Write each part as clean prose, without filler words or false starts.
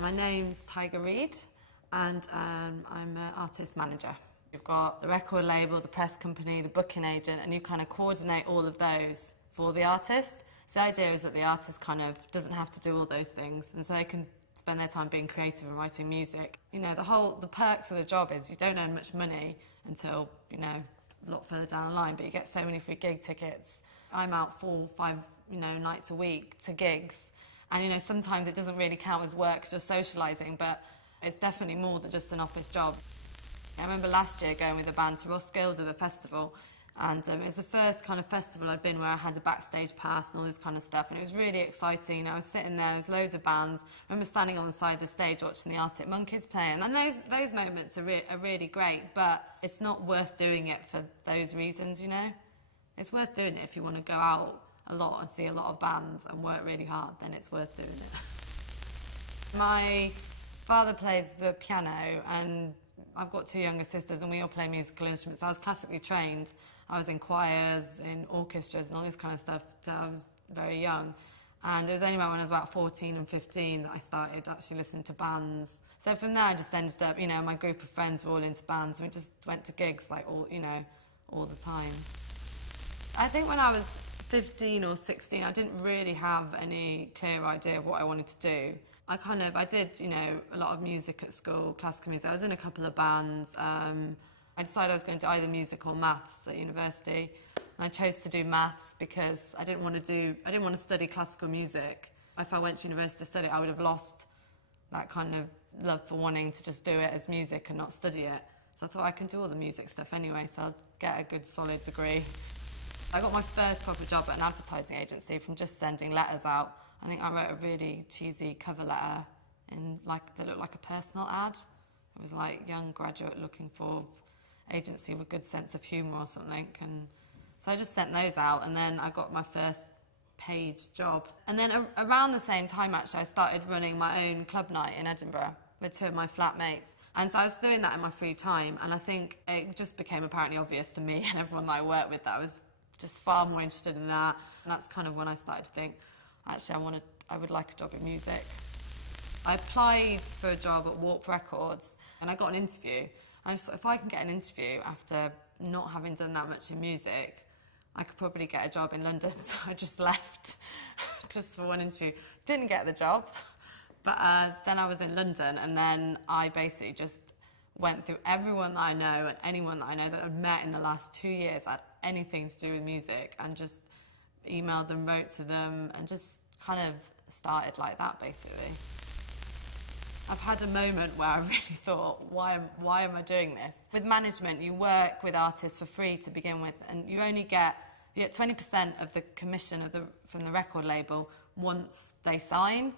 My name's Tyger and I'm an artist manager. You've got the record label, the press company, the booking agent, and you kind of coordinate all of those for the artist. So the idea is that the artist kind of doesn't have to do all those things, and so they can spend their time being creative and writing music. You know, the perks of the job is you don't earn much money until, you know, a lot further down the line, but you get so many free gig tickets. I'm out 4 or 5, you know, nights a week to gigs, and you know, sometimes it doesn't really count as work, just socialising, but it's definitely more than just an office job. I remember last year going with a band to Roskilde at the festival, and it was the first kind of festival I'd been where I had a backstage pass and all this kind of stuff, and it was really exciting. I was sitting there, there's loads of bands. I remember standing on the side of the stage watching the Arctic Monkeys play, and those moments are really great, but it's not worth doing it for those reasons, you know? It's worth doing it if you want to go out a lot and see a lot of bands and work really hard, then it's worth doing it. My father plays the piano, and I've got 2 younger sisters and we all play musical instruments. I was classically trained. I was in choirs, in orchestras and all this kind of stuff till I was very young. And it was only when I was about 14 and 15 that I started actually listening to bands. So from there I just ended up, you know, my group of friends were all into bands and we just went to gigs like all the time. I think when I was 15 or 16 I didn't really have any clear idea of what I wanted to do. I did, you know, a lot of music at school, classical music. I was in a couple of bands. I decided I was going to do either music or maths at university. And I chose to do maths because I didn't want to study classical music. If I went to university to study, I would have lost that kind of love for wanting to just do it as music and not study it. So I thought I can do all the music stuff anyway, so I'll get a good solid degree. I got my first proper job at an advertising agency from just sending letters out. I think I wrote a really cheesy cover letter that looked like a personal ad. It was like young graduate looking for agency with good sense of humour or something. And so I just sent those out, and then I got my first paid job. And then around the same time, actually, I started running my own club night in Edinburgh with 2 of my flatmates. And so I was doing that in my free time, and I think it just became apparently obvious to me and everyone that I worked with that I was just far more interested in that. And that's kind of when I started to think, actually, I would like a job in music. I applied for a job at Warp Records and I got an interview. I just thought, if I can get an interview after not having done that much in music, I could probably get a job in London. So I just left just for one interview. Didn't get the job, but then I was in London, and then I basically just went through everyone that I know and anyone that I know that I'd met in the last 2 years that had anything to do with music, and just emailed them, wrote to them, and just kind of started like that, basically. I've had a moment where I really thought, why am I doing this? With management, you work with artists for free to begin with, and you get 20% of the commission from the record label once they sign.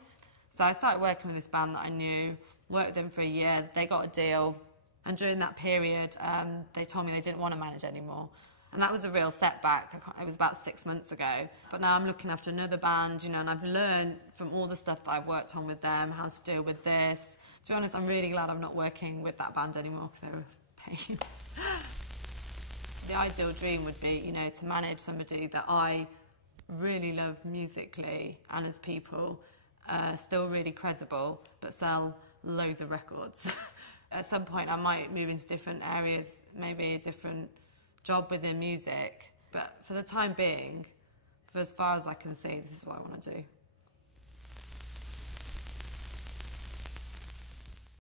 So I started working with this band that I knew, worked with them for a year, they got a deal, and during that period, they told me they didn't want to manage anymore. And that was a real setback. It was about 6 months ago. But now I'm looking after another band, you know, and I've learned from all the stuff that I've worked on with them, how to deal with this. To be honest, I'm really glad I'm not working with that band anymore because they were a pain. The ideal dream would be, you know, to manage somebody that I really love musically and as people, still really credible, but sell loads of records. At some point I might move into different areas, maybe a different job within music, but for the time being, for as far as I can see, this is what I want to do.